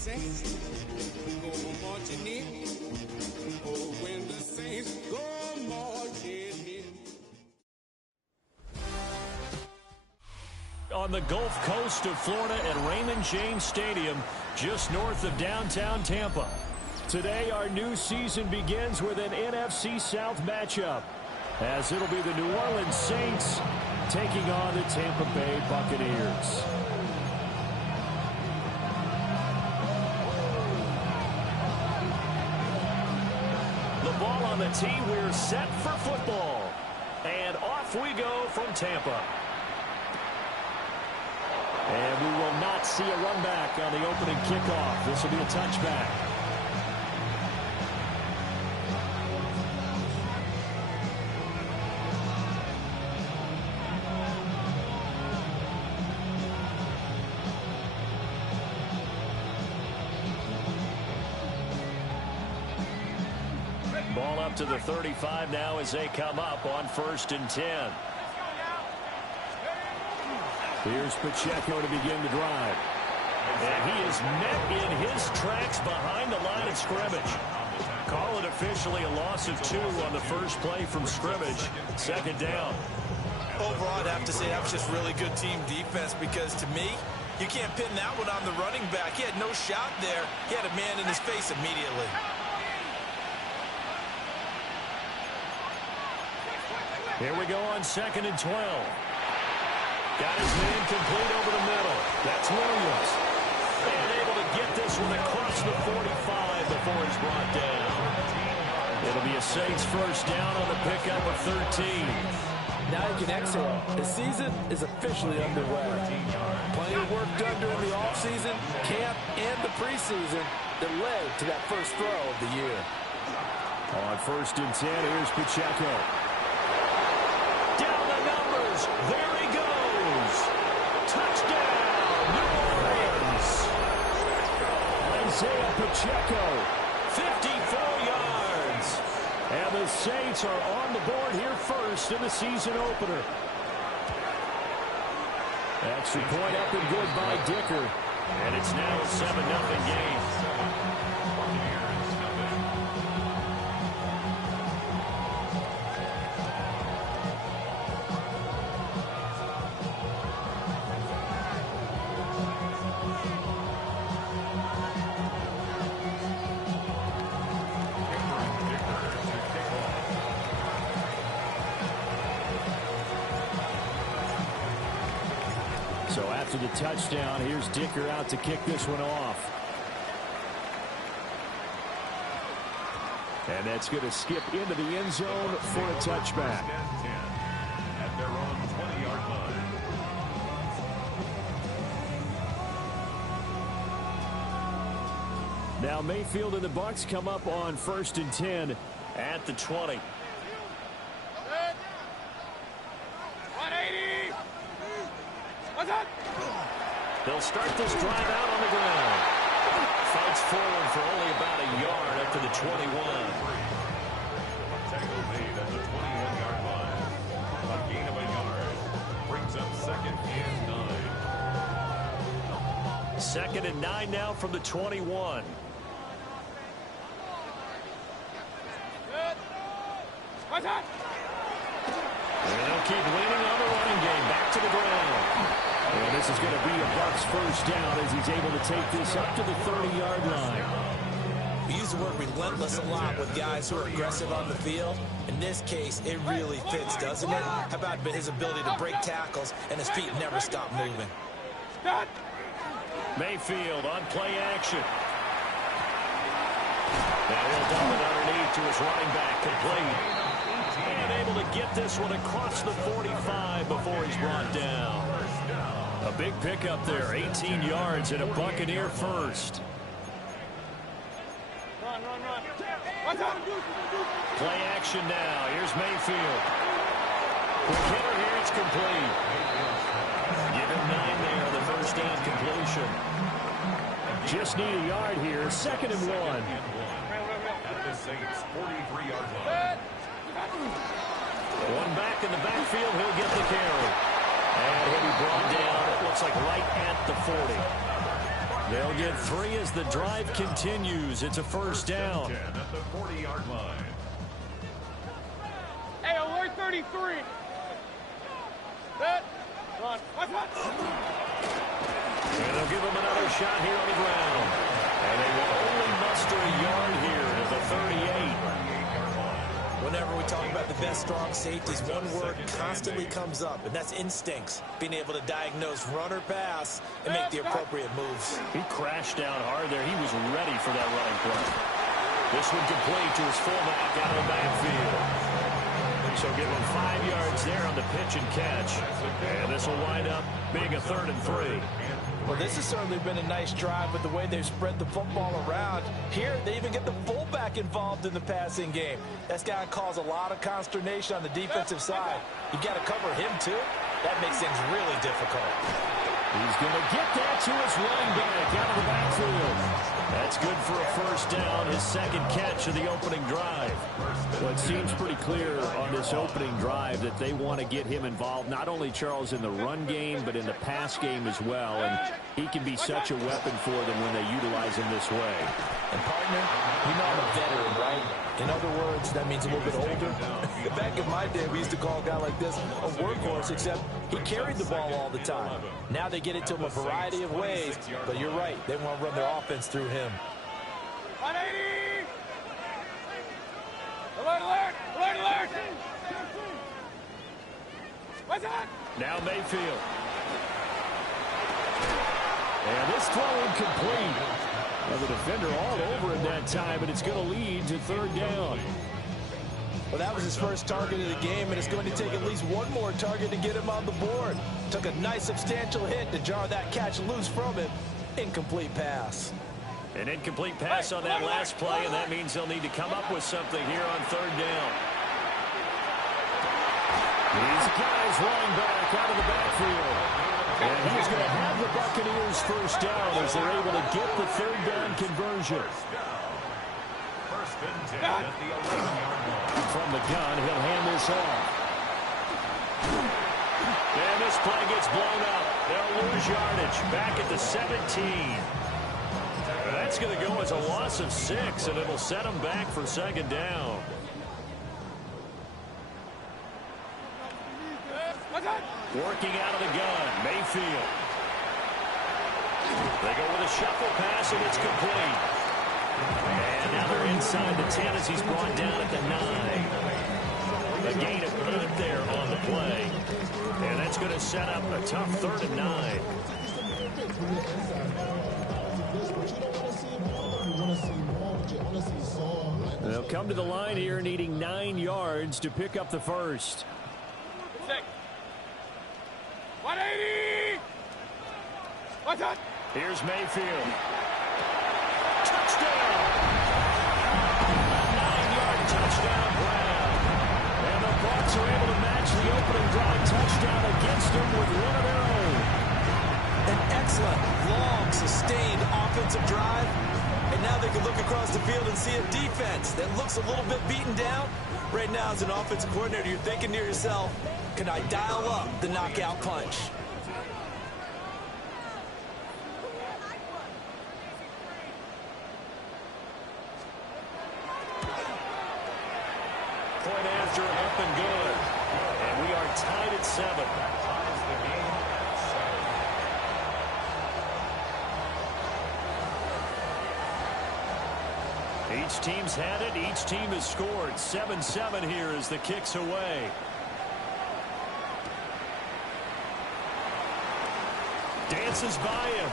saints go marching in, oh, when the saints go marching in. On the Gulf Coast of Florida at Raymond James Stadium, just north of downtown Tampa. Today, our new season begins with an NFC South matchup, as it'll be the New Orleans Saints taking on the Tampa Bay Buccaneers. The ball on the tee, we're set for football. And off we go from Tampa. And we will not see a run back on the opening kickoff. This will be a touchback. Ball up to the 35 now as they come up on 1st and 10. Here's Pacheco to begin the drive. And he is met in his tracks behind the line of scrimmage. Call it officially a loss of 2 on the first play from scrimmage. 2nd down. Overall, I'd have to say that was just really good team defense, because to me, you can't pin that one on the running back. He had no shot there. He had a man in his face immediately. Here we go on 2nd and 12. Got his man complete over the middle. That's Williams. And able to get this one across the 45 before he's brought down. It'll be a Saints first down on the pickup of 13. Now you can exhale. The season is officially underway. Plenty of work done during the offseason, camp, and the preseason that led to that first throw of the year. On 1st and 10, here's Pacheco. Down the numbers. There he goes. Touchdown, New Orleans. Isaiah Pacheco, 54 yards. And the Saints are on the board here first in the season opener. Extra point up and good by Dicker. And it's now a 7-0 game. So after the touchdown, here's Dicker out to kick this one off. And that's going to skip into the end zone for a touchback. At their own 20-yard line. Now Mayfield and the Bucs come up on 1st and 10 at the 20. 180. They'll start this drive out on the ground. Fights forward for only about a yard up to the 21. Tackle made at the 21-yard line. A gain of a yard brings up 2nd and 9. 2nd and 9 now from the 21. And they'll keep leaning on the running game. Back to the ground. And this is going to be a Bucs first down as he's able to take this up to the 30-yard line. We use the word relentless a lot with guys who are aggressive on the field. In this case, it really fits, doesn't it? How about his ability to break tackles and his feet never stop moving? Mayfield on play action. Now he'll dump it underneath to his running back, complete. And able to get this one across the 45 before he's brought down. A big pickup there, 18 yards and a Buccaneer first. Run. Play action now. Here's Mayfield. Quick hitter here, it's complete. Give him 9 there on the first down completion. Just need a yard here, 2nd and 1. At the Saints' 43-yard line. One back in the backfield, he'll get the carry. And he'll be brought down, it looks like right at the 40. They'll get 3 as the drive continues. It's a first down. 10 at the 40-yard line. Hey, alert 33. Set. Run. Watch out. And they'll give him another shot here on the ground. And they will only muster a yard here to the 38. Whenever we talk about the best strong safeties, one word constantly comes up, and that's instincts. Being able to diagnose run or pass and make the appropriate moves. He crashed down hard there. He was ready for that running play. This one complete to his fullback out of the backfield. So give him 5 yards there on the pitch and catch. And this will wind up being a 3rd and 3. Well, this has certainly been a nice drive with the way they've spread the football around. Here, they even get the fullback involved in the passing game. That's got to cause a lot of consternation on the defensive side. You got to cover him, too. That makes things really difficult. He's going to get that to his running back out of the backfield. That's good for a first down, his 2nd catch of the opening drive. Well, it seems pretty clear on this opening drive that they want to get him involved, not only, Charles, in the run game, but in the pass game as well. And he can be such a weapon for them when they utilize him this way. And, partner, you know I'm a veteran, right? In other words, that means a little bit older. Back in my day, we used to call a guy like this a workhorse, except he carried the ball all the time. Now they get it to him a variety of ways, but you're right. They want to run their offense through him. 180! Alert, alert! Alert, alert! What's that? Now Mayfield. And this throw incomplete. Well, the defender all over him that time, but it's going to lead to 3rd down. Well, that was his first target of the game, and it's going to take at least one more target to get him on the board. Took a nice substantial hit to jar that catch loose from him. Incomplete pass. An incomplete pass on that last play, and that means they'll need to come up with something here on 3rd down. These guys running back out of the backfield. And he's going to have the Buccaneers first down as they're able to get the 3rd down conversion. First and 10 at the 11-yard line. From the gun, he'll hand this off. And this play gets blown up. They'll lose yardage back at the 17. That's going to go as a loss of 6, and it'll set them back for 2nd down. Working out of the gun, Mayfield. They go with a shuffle pass, and it's complete. And now they're inside the 10 as he's brought down at the 9. A gain of 8 there on the play. And that's going to set up a tough 3rd and 9. They'll come to the line here needing 9 yards to pick up the first. 180! What's that? Here's Mayfield. Touchdown! 9-yard touchdown, Brown. And the Bucs are able to match the opening drive touchdown against them with one of their own. An excellent, long, sustained offensive drive. And now they can look across the field and see a defense that looks a little bit beaten down. Right now, as an offensive coordinator, you're thinking to yourself, can I dial up the knockout punch? Point after, up and good. And we are tied at 7. Each team's had it. Each team has scored. 7-7 here as the kick's away. Dances by him.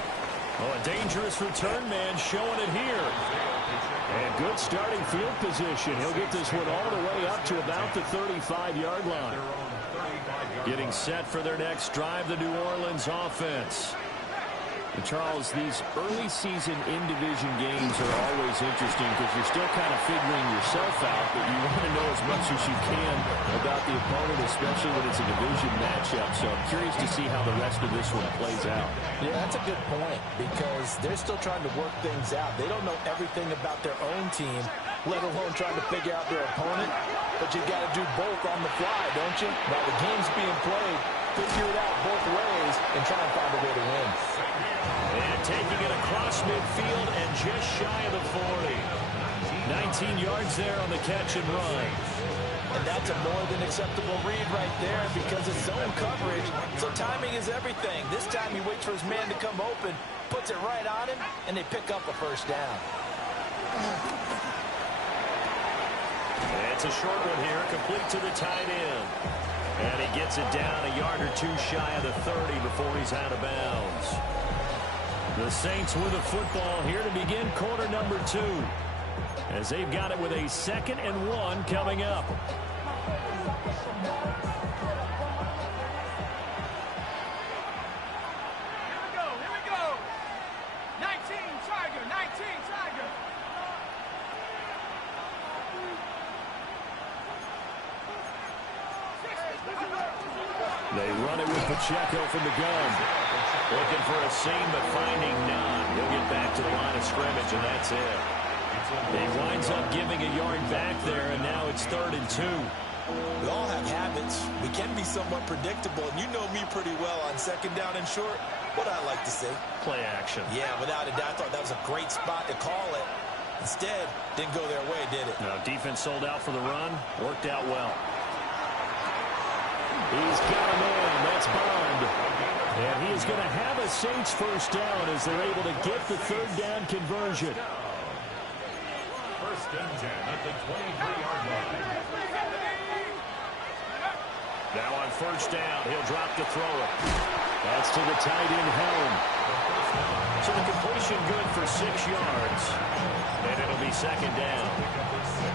Oh, a dangerous return man showing it here. And good starting field position. He'll get this one all the way up to about the 35-yard line. Getting set for their next drive, the New Orleans offense. And Charles, these early season in-division games are always interesting because you're still kind of figuring yourself out, but you want to know as much as you can about the opponent, especially when it's a division matchup. So I'm curious to see how the rest of this one plays out. Yeah, that's a good point because they're still trying to work things out. They don't know everything about their own team, let alone trying to figure out their opponent. But you got to do both on the fly, don't you? While the game's being played, figure it out both ways and try and find a way to win. And taking it across midfield and just shy of the 40. 19 yards there on the catch and run. And that's a more than acceptable read right there because it's zone coverage, so timing is everything. This time he waits for his man to come open, puts it right on him, and they pick up a first down. It's a short one here, complete to the tight end. And he gets it down a yard or two shy of the 30 before he's out of bounds. The Saints with the football here to begin quarter number 2. As they've got it with a 2nd and 1 coming up. Here we go. 19 Tiger, 19 Tiger. They run it with Pacheco from the gun. Looking for a seam, but finding none. He'll get back to the line of scrimmage, and that's it. He winds up giving a yard back there, and now it's 3rd and 2. We all have habits. We can be somewhat predictable, and you know me pretty well on 2nd down and short. What I like to say. Play action. Yeah, without a doubt, I thought that was a great spot to call it. Instead, didn't go their way, did it? No, defense sold out for the run. Worked out well. He's got him in. That's Bond. And he is going to have a Saints first down as they're able to get the 3rd down conversion. 1st and 10 at the 23-yard line. Now on 1st down, he'll drop to throw it. That's to the tight end, Helm. So the completion good for 6 yards. And it'll be 2nd down.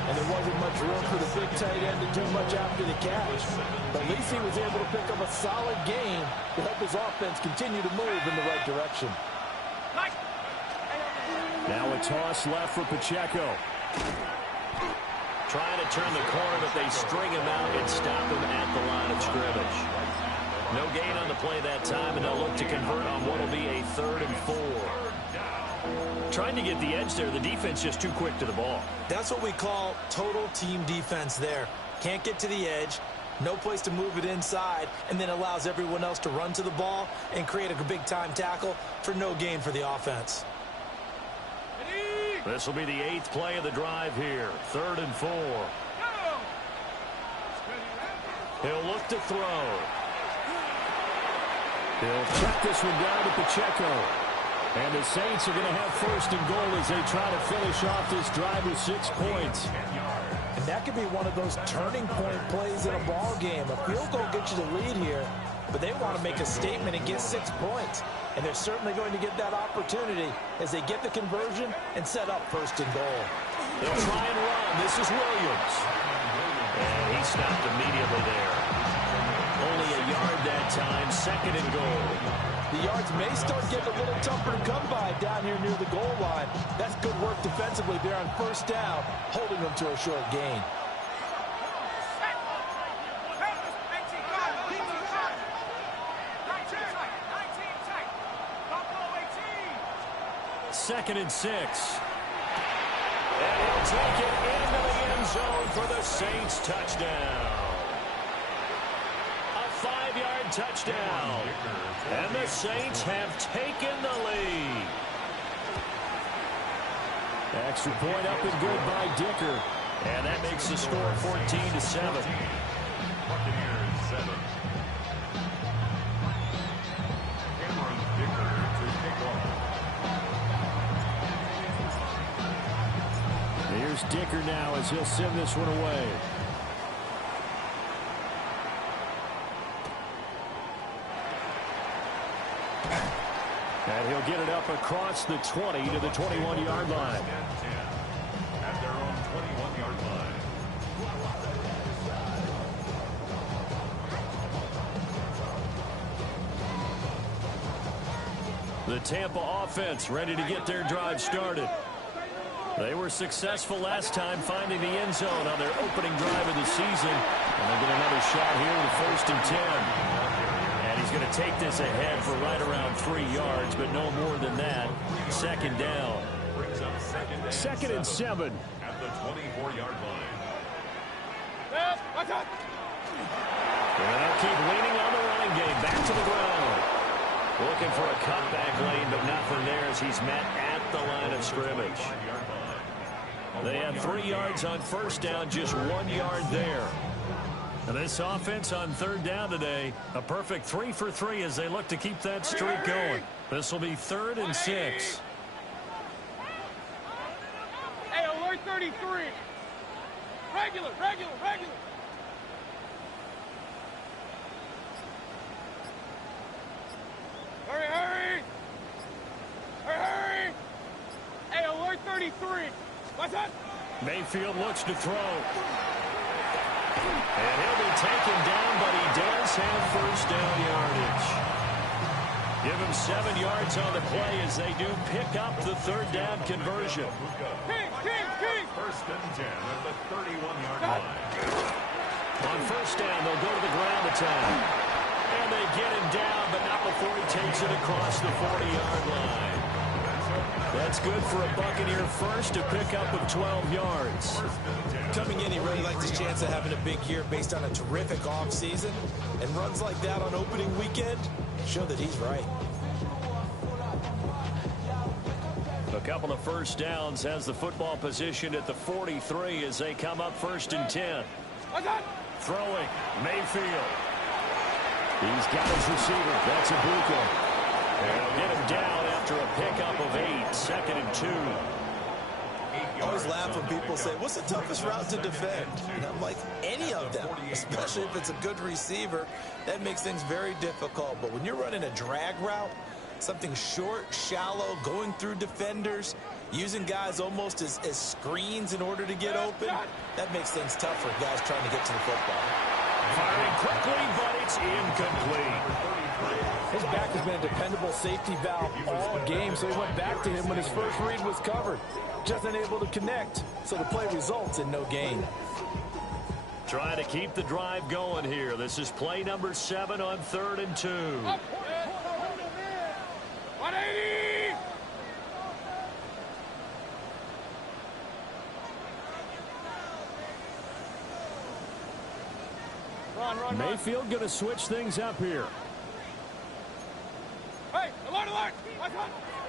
And there wasn't much room for the big tight end to do much after the catch. But at least he was able to pick up a solid gain to help his offense continue to move in the right direction. Now a toss left for Pacheco. Trying to turn the corner, but they string him out and stop him at the line of scrimmage. No gain on the play that time, and they'll look to convert on what will be a 3rd and 4. Trying to get the edge there. The defense just too quick to the ball. That's what we call total team defense there. Can't get to the edge, no place to move it inside, and then allows everyone else to run to the ball and create a big-time tackle for no gain for the offense. This will be the 8th play of the drive here. 3rd and 4. He'll look to throw. He'll check this one down to Pacheco. And the Saints are going to have 1st and goal as they try to finish off this drive with 6 points. And that could be one of those turning point plays in a ball game. A field goal gets you the lead here, but they want to make a statement and get 6 points. And they're certainly going to get that opportunity as they get the conversion and set up 1st and goal. They'll try and run. This is Williams. And he stopped immediately there. Only a yard that time. 2nd and goal. The yards may start getting a little tougher to come by down here near the goal line. That's good work defensively there on 1st down, holding them to a short gain. Second and 6. And he'll take it into the end zone for the Saints touchdown. A 5-yard touchdown. And the Saints have taken the lead. Extra point up and good by Dicker. And that makes the score 14-7. Buccaneers 7. Cameron Dicker to kick off. Here's Dicker now as he'll send this one away. And he'll get it up across the 20 to the 21-yard line. At their own 21-yard line. The Tampa offense ready to get their drive started. They were successful last time finding the end zone on their opening drive of the season. And they get another shot here with 1st and 10. And he's going to take this ahead for right around 3 yards, but no more than that. 2nd down. 2nd and 7. At the 24-yard line. And they'll keep leaning on the running game. Back to the ground. Looking for a cutback lane, but nothing there as he's met at the line of scrimmage. They had 3 yards on first down, just 1 yard there. And this offense on third down today, a perfect 3 for 3 as they look to keep that streak going. This will be 3rd and 6. Hey, alert 33. Regular. Hurry. Hey, alert 33. What's that? Mayfield looks to throw. And he'll be taken down, but he does have first down yardage. Give him 7 yards on the play as they do pick up the third down conversion. King. First and 10 at the 31-yard line. On first down, they'll go to the ground attack. And they get him down, but not before he takes it across the 40-yard line. That's good for a Buccaneer first to pick up with 12 yards. Coming in, he really liked his chance of having a big year based on a terrific offseason. And runs like that on opening weekend show that he's right. A couple of first downs has the football position at the 43 as they come up 1st and 10. Throwing, Mayfield. He's got his receiver. That's Ibuka. And they'll get him down after a pickup of 8, 2nd and 2. I always laugh when people say, what's the toughest route to defend? And I'm like, any of them, especially if it's a good receiver. That makes things very difficult. But when you're running a drag route, something short, shallow, going through defenders, using guys almost as screens in order to get open, that makes things tough for guys trying to get to the football. Firing quickly, but it's incomplete. His back has been a dependable safety valve all game, so he went back to him when his first read was covered. Just unable to connect, so the play results in no gain. Trying to keep the drive going here. This is play number 7 on 3rd and 2. 180. Run. Mayfield going to switch things up here. Hey, alert.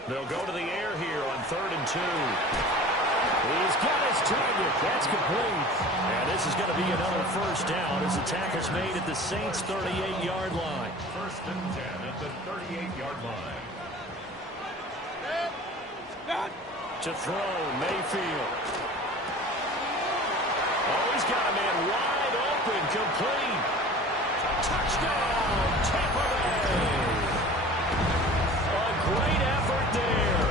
They'll go to the air here on 3rd and 2. He's got his target. That's complete. And this is going to be another first down as the tackle's made at the Saints' 38-yard line. 1st and 10 at the 38-yard line. To throw, Mayfield. Oh, he's got a man wide open, complete. Touchdown, Tampa Bay. A great effort there.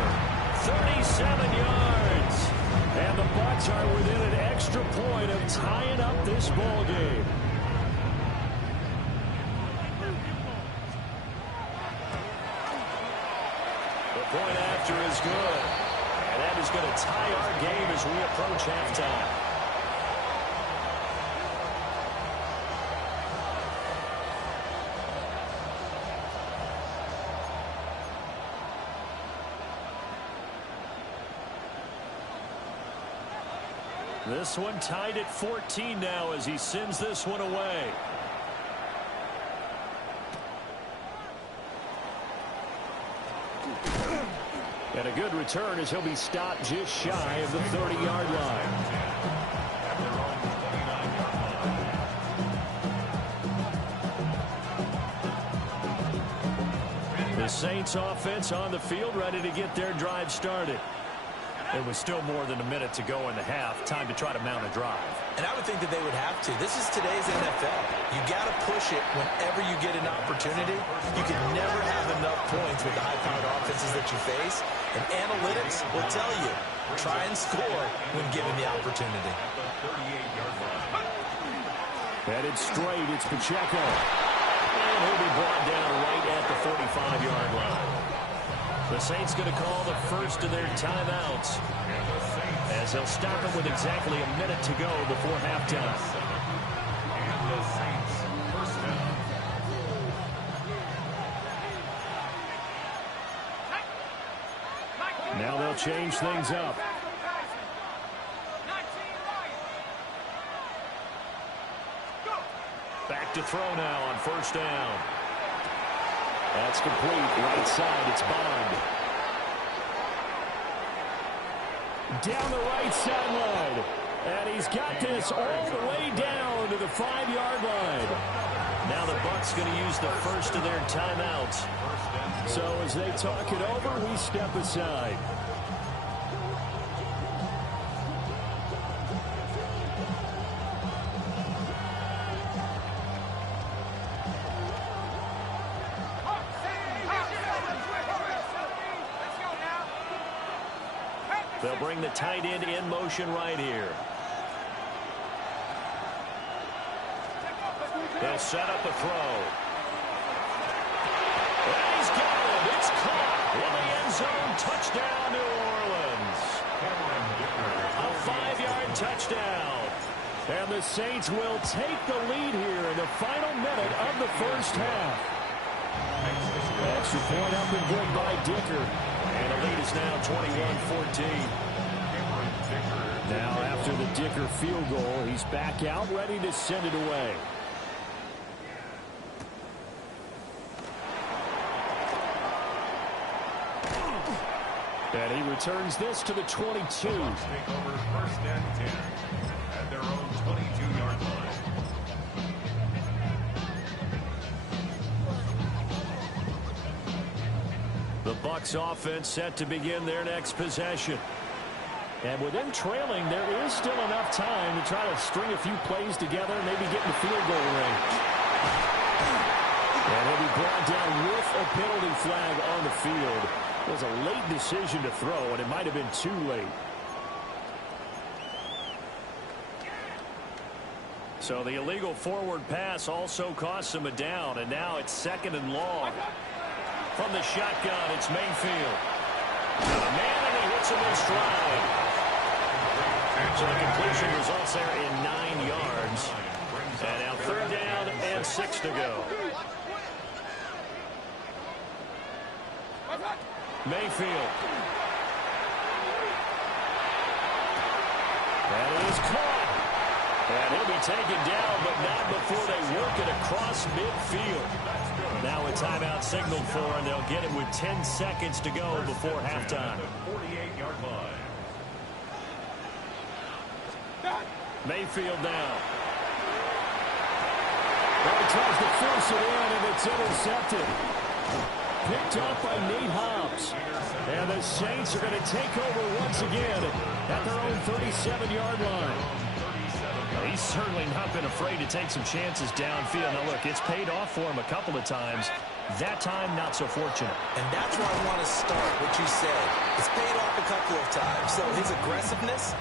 37 yards. And the Bucs are within an extra point of tying up this ball game. The point after is good. And that is going to tie our game as we approach halftime. This one tied at 14 now as he sends this one away. And a good return as he'll be stopped just shy of the 30-yard line. The Saints offense on the field ready to get their drive started. It was still more than a minute to go in the half. Time to try to mount a drive. And I would think that they would have to. This is today's NFL. You got to push it whenever you get an opportunity. You can never have enough points with the high-powered offenses that you face. And analytics will tell you, try and score when given the opportunity. Headed straight, it's Pacheco. And he'll be brought down right at the 45-yard line. The Saints going to call the first of their timeouts as they'll stop him with exactly a minute to go before halftime. And the Saints first down. Now they'll change things up. Back to throw now on first down. That's complete. Right side, it's Bond. Down the right sideline. And he's got this all the way down to the 5-yard line. Now the Bucs going to use the first of their timeouts. So as they talk it over, we step aside. They'll bring the tight end in motion right here. They'll set up a throw. And he's got it. It's caught in the end zone. Touchdown, New Orleans. A 5-yard touchdown. And the Saints will take the lead here in the final minute of the first half. Extra point up and good by Dicker. And the lead is now 21-14. Now after the Dicker field goal, he's back out ready to send it away. And he returns this to the 22. Take over first and 10 at their own 22-yard line. The Bucs offense set to begin their next possession. And with them trailing, there is still enough time to try to string a few plays together and maybe get in the field goal range. And he'll be brought down with a penalty flag on the field. It was a late decision to throw, and it might have been too late. So the illegal forward pass also costs him a down, and now it's 2nd and long. From the shotgun, it's Mayfield. Got a man, and he hits him in stride. So the completion results there in 9 yards. And now 3rd down and 6 to go. Mayfield. That is caught. And he'll be taken down, but not before they work it across midfield. Now a timeout signaled for, and they'll get it with 10 seconds to go before halftime. 48-yard line. Mayfield now. Well, he tries to force it in, and it's intercepted. Picked off by Nate Hobbs. And the Saints are going to take over once again at their own 37-yard line. He's certainly not been afraid to take some chances downfield. Now, look, it's paid off for him a couple of times. That time, not so fortunate. And that's where I want to start, what you said. It's paid off a couple of times. So his aggressiveness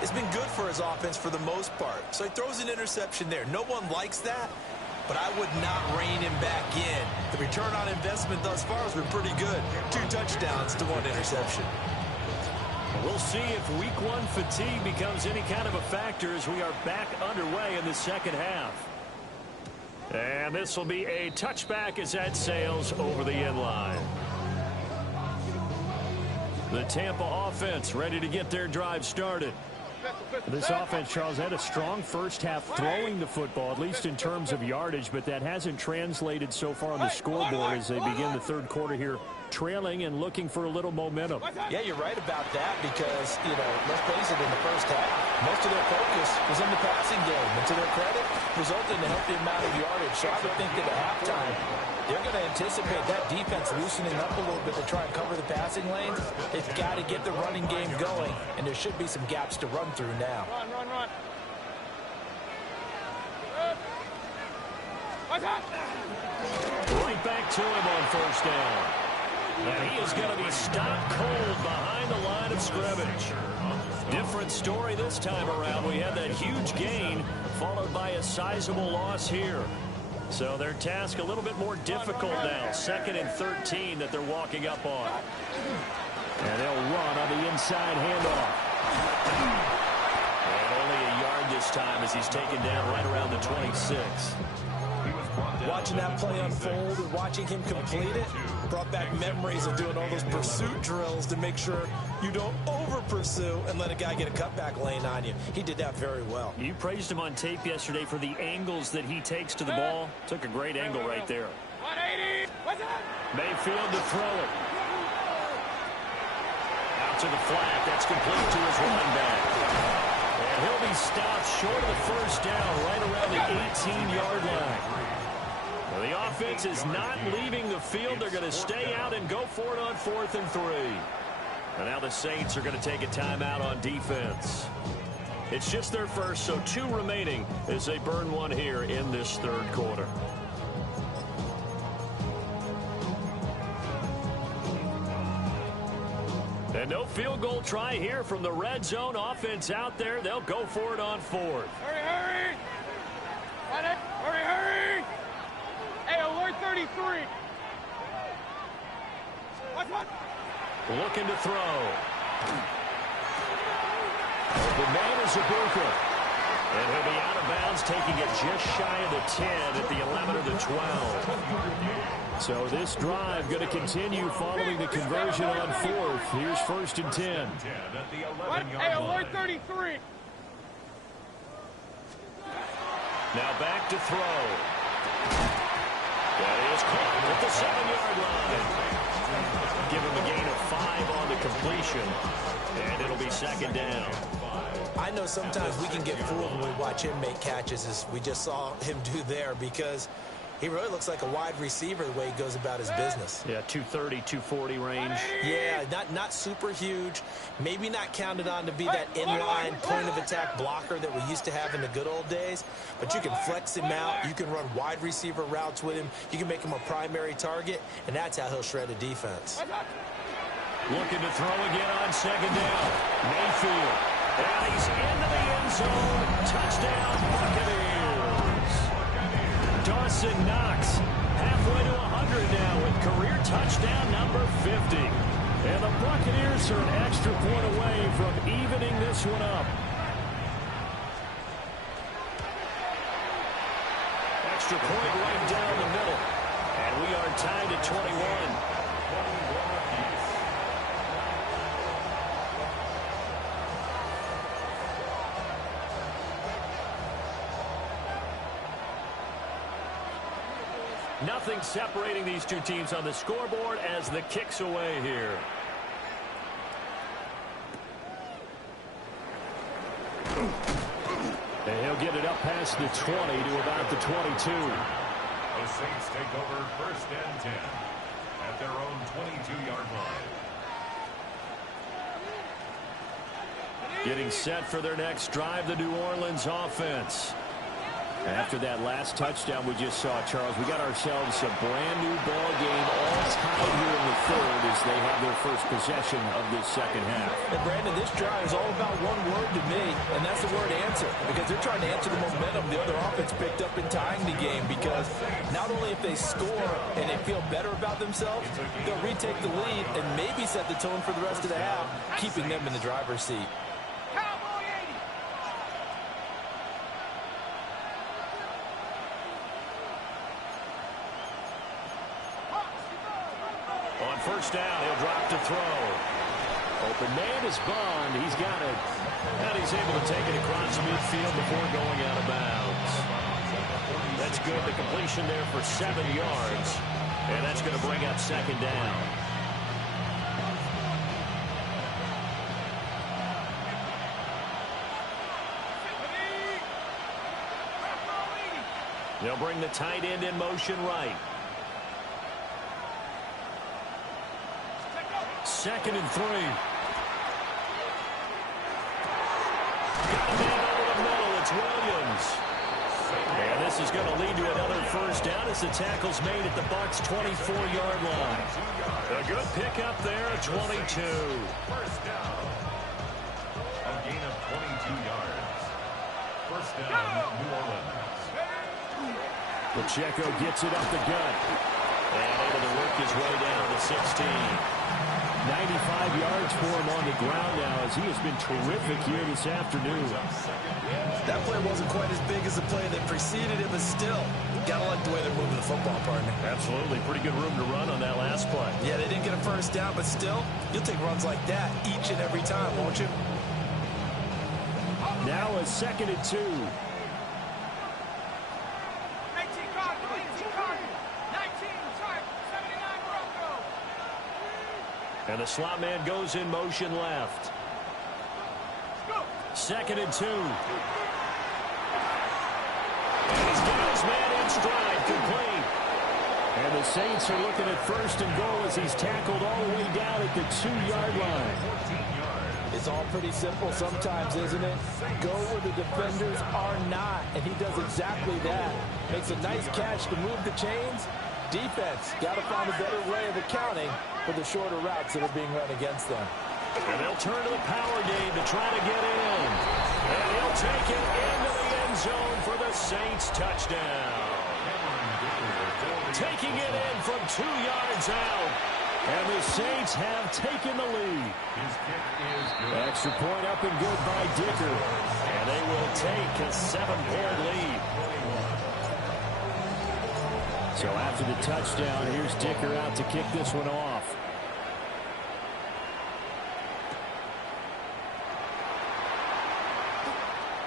has been good for his offense for the most part. So he throws an interception there. No one likes that, but I would not rein him back in. The return on investment thus far has been pretty good. 2 touchdowns to 1 interception. We'll see if week 1 fatigue becomes any kind of a factor as we are back underway in the second half. And this will be a touchback as that sails over the end line. The Tampa offense ready to get their drive started. This offense, Charles, had a strong first half throwing the football, at least in terms of yardage, but that hasn't translated so far on the scoreboard as they begin the third quarter here, trailing and looking for a little momentum. Yeah, you're right about that because, let's face it, in the first half, most of their focus was in the passing game. And to their credit, resulted in a healthy amount of yardage. So I would think that at halftime, they're going to anticipate that defense loosening up a little bit to try and cover the passing lanes. They've got to get the running game going, and there should be some gaps to run through now. Run. Right back to him on first down. And he is going to be stopped cold behind the line of scrimmage. Different story this time around. We had that huge gain followed by a sizable loss here. So their task a little bit more difficult now. 2nd and 13 that they're walking up on. And they'll run on the inside handoff. And only a yard this time as he's taken down right around the 26. Watching that play unfold and watching him complete it brought back memories of doing all those pursuit drills to make sure you don't over-pursue and let a guy get a cutback lane on you. He did that very well. You praised him on tape yesterday for the angles that he takes to the ball. Took a great angle right there. 180. What's up? Mayfield to throw it. Out to the flat. That's complete to his running back. And he'll be stopped short of the first down right around the 18-yard line. Well, the offense is not leaving the field. They're going to stay out and go for it on 4th and 3. And now the Saints are going to take a timeout on defense. It's just their first, so 2 remaining as they burn one here in this 3rd quarter. And no field goal try here from the red zone offense out there. They'll go for it on 4th. Hurry, hurry. Hurry, hurry. Hey, alert 33. What? Looking to throw. The man is Ibuka. And he'll be out of bounds, taking it just shy of the 10 at the 11 or the 12. So this drive going to continue following the conversion on 4th. Here's 1st and 10. What? Hey, alert 33. Now back to throw. That is caught at the 7-yard line. Give him a gain of 5 on the completion. And it'll be 2nd down. I know sometimes we can get fooled when we watch him make catches, as we just saw him do there, because he really looks like a wide receiver the way he goes about his business. Yeah, 230, 240 range. Yeah, not super huge. Maybe not counted on to be that inline point-of-attack blocker that we used to have in the good old days. But you can flex him out. You can run wide receiver routes with him. You can make him a primary target, and that's how he'll shred a defense. Looking to throw again on 2nd down. Mayfield. And he's into the end zone. Touchdown, Buccaneers. Dawson Knox halfway to 100 now with career touchdown number 50. And the Buccaneers are an extra point away from evening this one up. Extra point right down the middle. And we are tied at 21. Nothing separating these two teams on the scoreboard as the kick's away here. And he'll get it up past the 20 to about the 22. The Saints take over 1st and 10 at their own 22-yard line. Getting set for their next drive, the New Orleans offense. After that last touchdown we just saw, Charles, we got ourselves a brand new ball game all tied here in the 3rd as they have their first possession of this 2nd half. And Brandon, this drive is all about one word to me, and that's the word answer, because they're trying to answer the momentum the other offense picked up in tying the game, because not only if they score and they feel better about themselves, they'll retake the lead and maybe set the tone for the rest of the half, keeping them in the driver's seat. First down, he'll drop to throw. Open man is Bond. He's got it. And he's able to take it across midfield before going out of bounds. That's good. The completion there for 7 yards. And that's going to bring up 2nd down. They'll bring the tight end in motion right. 2nd and 3. Got a man over the middle. It's Williams. And this is going to lead to another first down as the tackle's made at the Bucs' 24-yard line. A good pickup there, 22. First down. A gain of 22 yards. First down, New Orleans. Pacheco gets it up the gut. And able to work his way down to 16. 95 yards for him on the ground now, as he has been terrific here this afternoon. That play wasn't quite as big as the play that preceded it, but still, gotta like the way they're moving the football, partner. Absolutely. Pretty good room to run on that last play. Yeah, they didn't get a first down, but still, you'll take runs like that each and every time, won't you? Now a 2nd and 2. 19 Cardinals, 19 Cardinals, 19 Chargers, 79 Broncos. And the slot man goes in motion left. 2nd and 2. And he's got his man in stride, complete. And the Saints are looking at 1st and goal as he's tackled all the way down at the 2-yard line. It's all pretty simple sometimes, isn't it? Go where the defenders are not, and he does exactly that. Makes a nice catch to move the chains. Defense got to find a better way of accounting for the shorter routes that are being run against them. And they'll turn to the power game to try to get in. And he'll take it into the end zone for the Saints touchdown. Taking it in from 2 yards out. And the Saints have taken the lead. His kick is good. Extra point up and good by Dicker. And they will take a 7-point lead. So after the touchdown, here's Dicker out to kick this one off.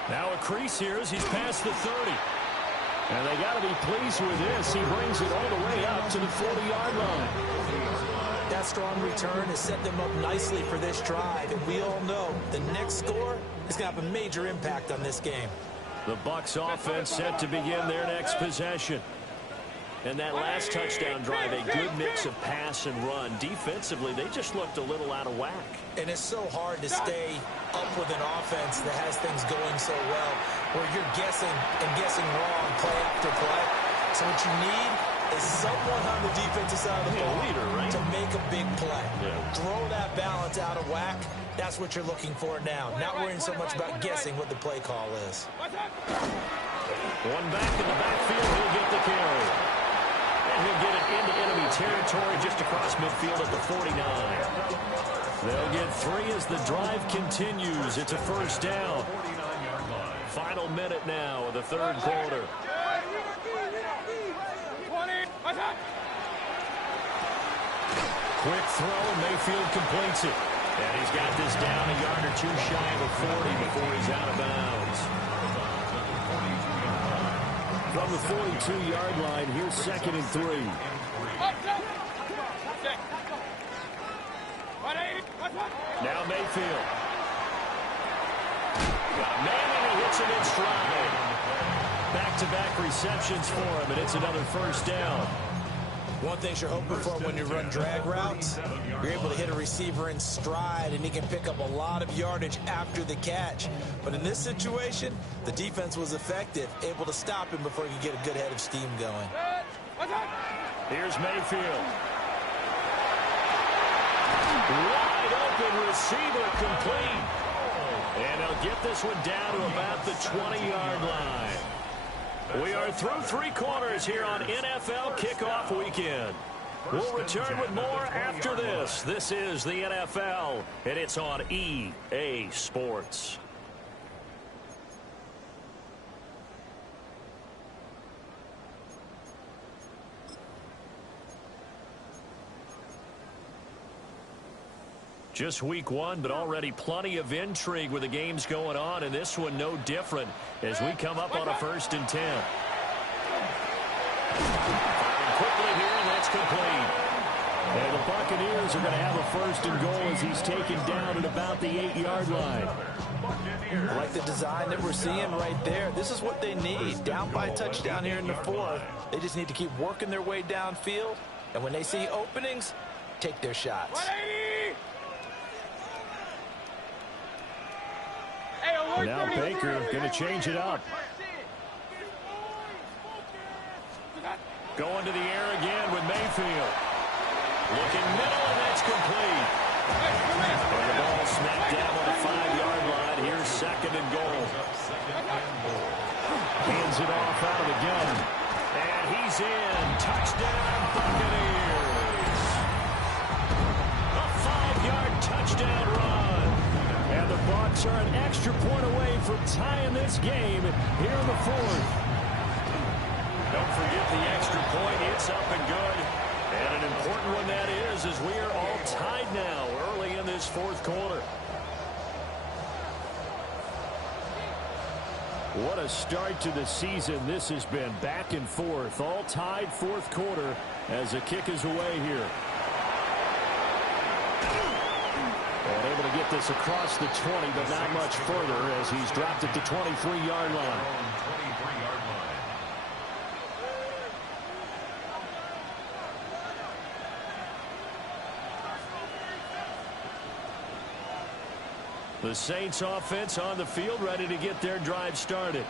Now a crease here as he's past the 30. And they got to be pleased with this. He brings it all the way up to the 40-yard line. That strong return has set them up nicely for this drive, and we all know the next score is going to have a major impact on this game. The Bucs offense set to begin their next possession. And that last touchdown drive, a good mix of pass and run. Defensively, they just looked a little out of whack. And it's so hard to stay up with an offense that has things going so well, where you're guessing and guessing wrong play after play. So what you need is someone on the defensive side of the ball to make a big play. Throw that balance out of whack. That's what you're looking for now. Not worrying so much about guessing what the play call is. One back in the backfield, he'll get the carry. And he'll get it into enemy territory just across midfield at the 49. They'll get 3 as the drive continues. It's a first down. Final minute now of the 3rd quarter. Quick throw, Mayfield completes it. And he's got this down a yard or 2 shy of a 40 before he's out of bounds. From the 42-yard line, here's 2nd and 3. Now Mayfield. Got a man and he hits it in stride. Back-to-back receptions for him, and it's another first down. One thing you're hoping for when you run drag routes, you're able to hit a receiver in stride, and he can pick up a lot of yardage after the catch. But in this situation, the defense was effective, able to stop him before he could get a good head of steam going. Here's Mayfield. Wide open receiver complete. And they'll get this one down to about the 20-yard line. We are through 3 quarters here on NFL Kickoff Weekend. We'll return with more after this. This is the NFL, and it's on EA Sports. Just week 1, but already plenty of intrigue with the games going on, and this one no different as we come up on a 1st and 10. Firing quickly here, and that's complete. And the Buccaneers are going to have a 1st and goal as he's taken down at about the 8-yard line. I like the design that we're seeing right there. This is what they need. Down by a touchdown here in the 4th. They just need to keep working their way downfield, and when they see openings, take their shots. Now Baker going to change it up. Going to the air again with Mayfield. Looking middle, and that's complete. And the ball snapped down on the 5-yard line. Here's 2nd and goal. Hands it off out of the gun. And he's in. Touchdown, Buccaneers. A touchdown run. And the Bucs are an extra point away from tying this game here in the fourth. Don't forget the extra point. It's up and good. And an important one that is, as we are all tied now early in this fourth quarter. What a start to the season this has been. Back and forth, all tied fourth quarter as the kick is away here. And able to get this across the 20, but not much further as he's dropped at the 23-yard line. The Saints offense on the field, ready to get their drive started.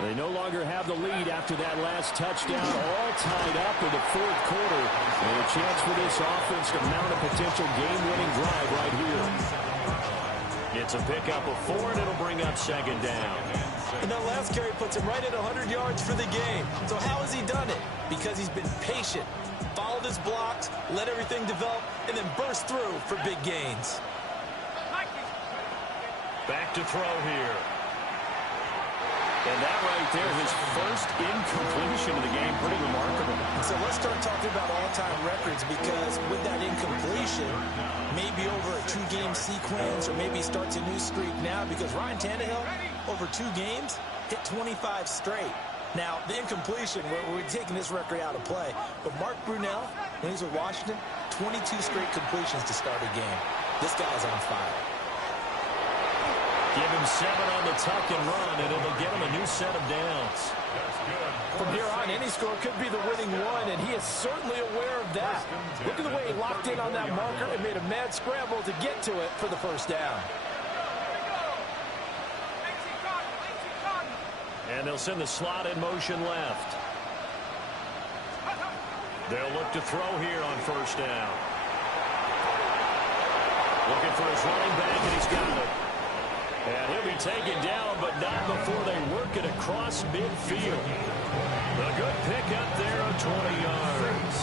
They no longer have the lead after that last touchdown, all tied up in the fourth quarter. And a chance for this offense to mount a potential game-winning drive right here. It's a pickup of 4, and it'll bring up second down. And that last carry puts him right at 100 yards for the game. So how has he done it? Because he's been patient, followed his blocks, let everything develop, and then burst through for big gains. Back to throw here. And that right there, his first incompletion of the game, pretty remarkable. So let's start talking about all-time records, because with that incompletion, maybe over a 2-game sequence, or maybe starts a new streak now, because Ryan Tannehill, over 2 games, hit 25 straight. Now, the incompletion, we're taking this record out of play. But Mark Brunell, when he's with Washington, 22 straight completions to start a game. This guy's on fire. Give him 7 on the tuck and run, and it'll get him a new set of downs. From here on, any score could be the winning one, and he is certainly aware of that. Look at the way he locked in on that marker and made a mad scramble to get to it for the first down. And they'll send the slot in motion left. They'll look to throw here on first down. Looking for his running back, and he's got it. And he'll be taken down, but not before they work it across midfield. A good pickup there of 20 yards.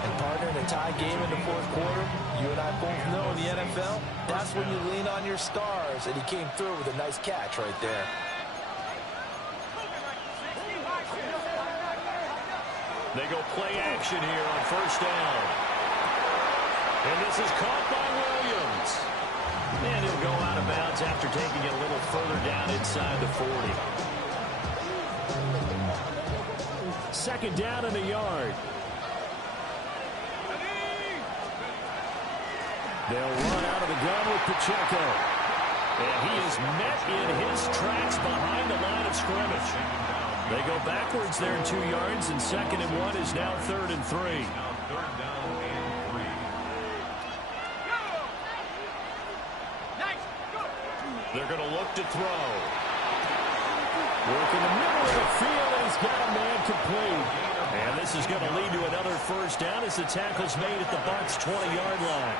And partner, in a tie game in the fourth quarter, you and I both know in the NFL, that's when you lean on your stars, and he came through with a nice catch right there. They go play action here on first down. And this is caught by Williams. And he'll go out of bounds after taking it a little further down inside the 40. Second down and a yard. They'll run out of the gun with Pacheco. And he is met in his tracks behind the line of scrimmage. They go backwards there 2 yards, and 2nd and 1 is now 3rd and 3. They're going to look to throw. Work in the middle of the field, and he's got a man complete. And this is going to lead to another first down as the tackle's made at the Bucs' 20-yard line.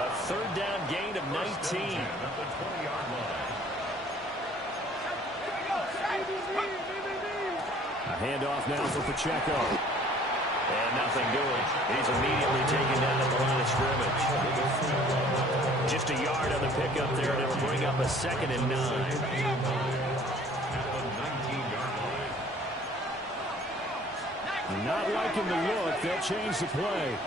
A 3rd down gain of 19. A handoff now for Pacheco. And nothing doing. He's immediately taken down at the line of scrimmage. Just a yard on the pickup there, and it'll bring up a 2nd and 9. Not liking the look. They'll change the play.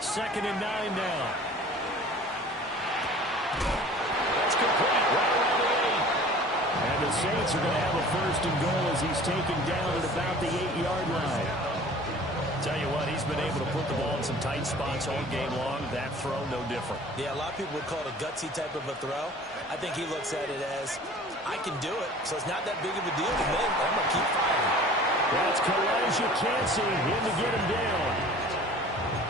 Second and 9 now. That's complete. Right around the 8. And the Saints are going to have a 1st and goal as he's taken down at about the 8-yard line. Tell you what, he's been able to put the ball in some tight spots all game long. That throw, no different. Yeah, a lot of people would call it a gutsy type of a throw. I think he looks at it as, I can do it, so it's not that big of a deal to me. I'm going to keep firing. That's Kalijah Kancey in to get him down.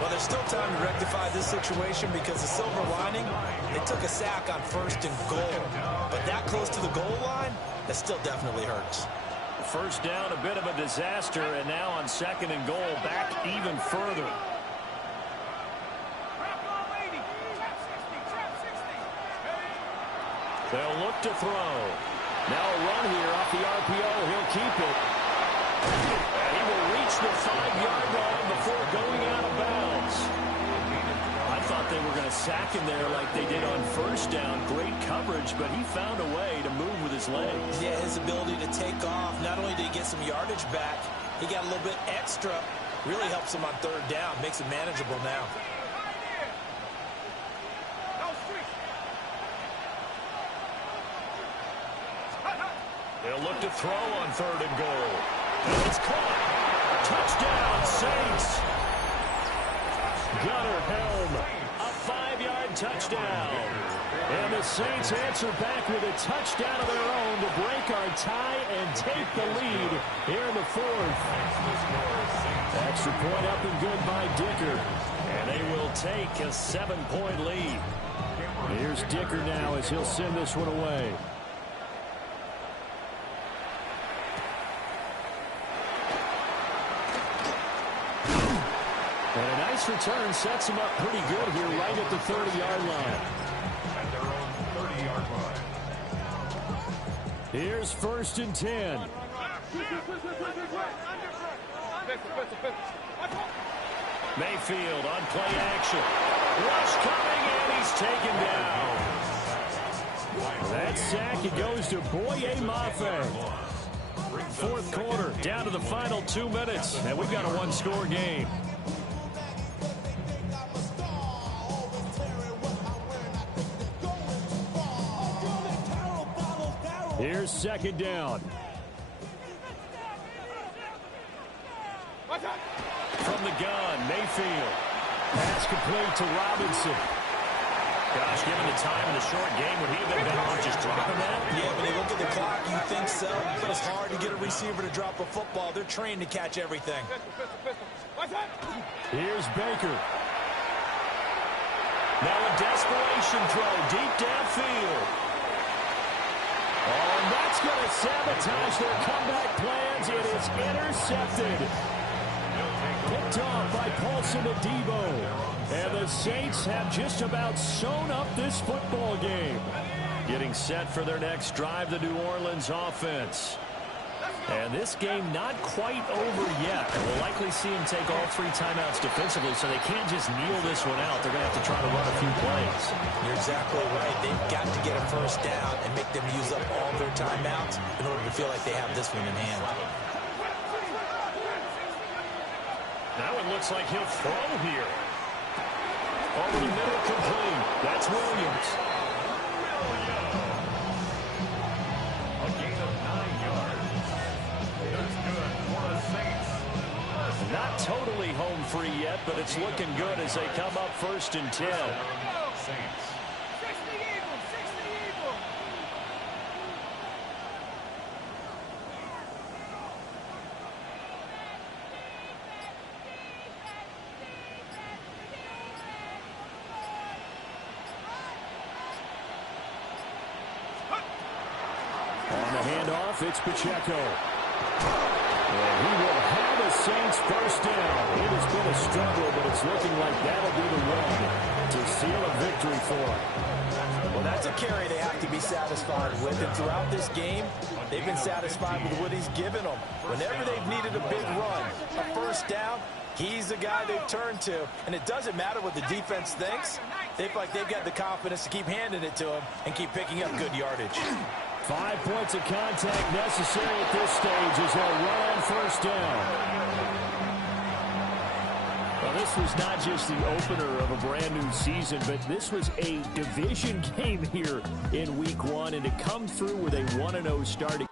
Well, there's still time to rectify this situation, because the silver lining, they took a sack on 1st and goal. But that close to the goal line, that still definitely hurts. First down, a bit of a disaster, and now on 2nd and goal, back even further. They'll look to throw. Now a run here off the RPO. He'll keep it. And he will reach reach the 5-yard line before going out of bounds. I thought they were going to sack him there like they did on first down. Great coverage, but he found a way to move with his legs. Yeah, his ability to take off. Not only did he get some yardage back, he got a little bit extra. Really helps him on third down. Makes it manageable now. They'll look to throw on 3rd and goal. And it's caught. Touchdown, Saints. Gunnar Helm, a 5-yard touchdown. And the Saints answer back with a touchdown of their own to break our tie and take the lead here in the 4th. Extra point up and good by Dicker. And they will take a 7-point lead. Here's Dicker now as he'll send this one away. And a nice return sets him up pretty good here right at the 30-yard line. At their own 30-yard line. Here's 1st and 10. Mayfield on play action. Rush coming, and he's taken down. That sack, it goes to Boye Mafe. 4th quarter, down to the final 2 minutes, and we've got a 1-score game. Here's 2nd down. From the gun, Mayfield. Pass complete to Robinson. Gosh, given the time in the short game, would he have been better off just dropping that? Yeah, when you look at the clock, you think so. But it's hard to get a receiver to drop a football. They're trained to catch everything. Here's Baker. Now a desperation throw deep downfield. Oh, and that's going to sabotage their comeback plans. It is intercepted. Picked off by Paulson Adebo. And the Saints have just about sewn up this football game. Getting set for their next drive, the New Orleans offense. And this game not quite over yet. We'll likely see him take all 3 timeouts defensively, so they can't just kneel this one out. They're going to have to try to run a few plays. You're exactly right. They've got to get a first down and make them use up all their timeouts in order to feel like they have this one in hand. That one looks like he'll throw here. Over the middle, complete. That's Williams. A gain of 9 yards. That's good for the Saints. Not totally home free yet, but it's looking good as they come up 1st and 10. Saints. On the handoff, it's Pacheco. And he will have the Saints first down. It has been a struggle, but it's looking like that'll be the one to seal a victory for him. Well, that's a carry they have to be satisfied with. And throughout this game, they've been satisfied with what he's given them. Whenever they've needed a big run, a first down, he's the guy they've turned to. And it doesn't matter what the defense thinks. They feel like they've got the confidence to keep handing it to him and keep picking up good yardage. 5 points of contact necessary at this stage as they'll run on first down. Well, this was not just the opener of a brand new season, but this was a division game here in week 1, and to come through with a 1-0 start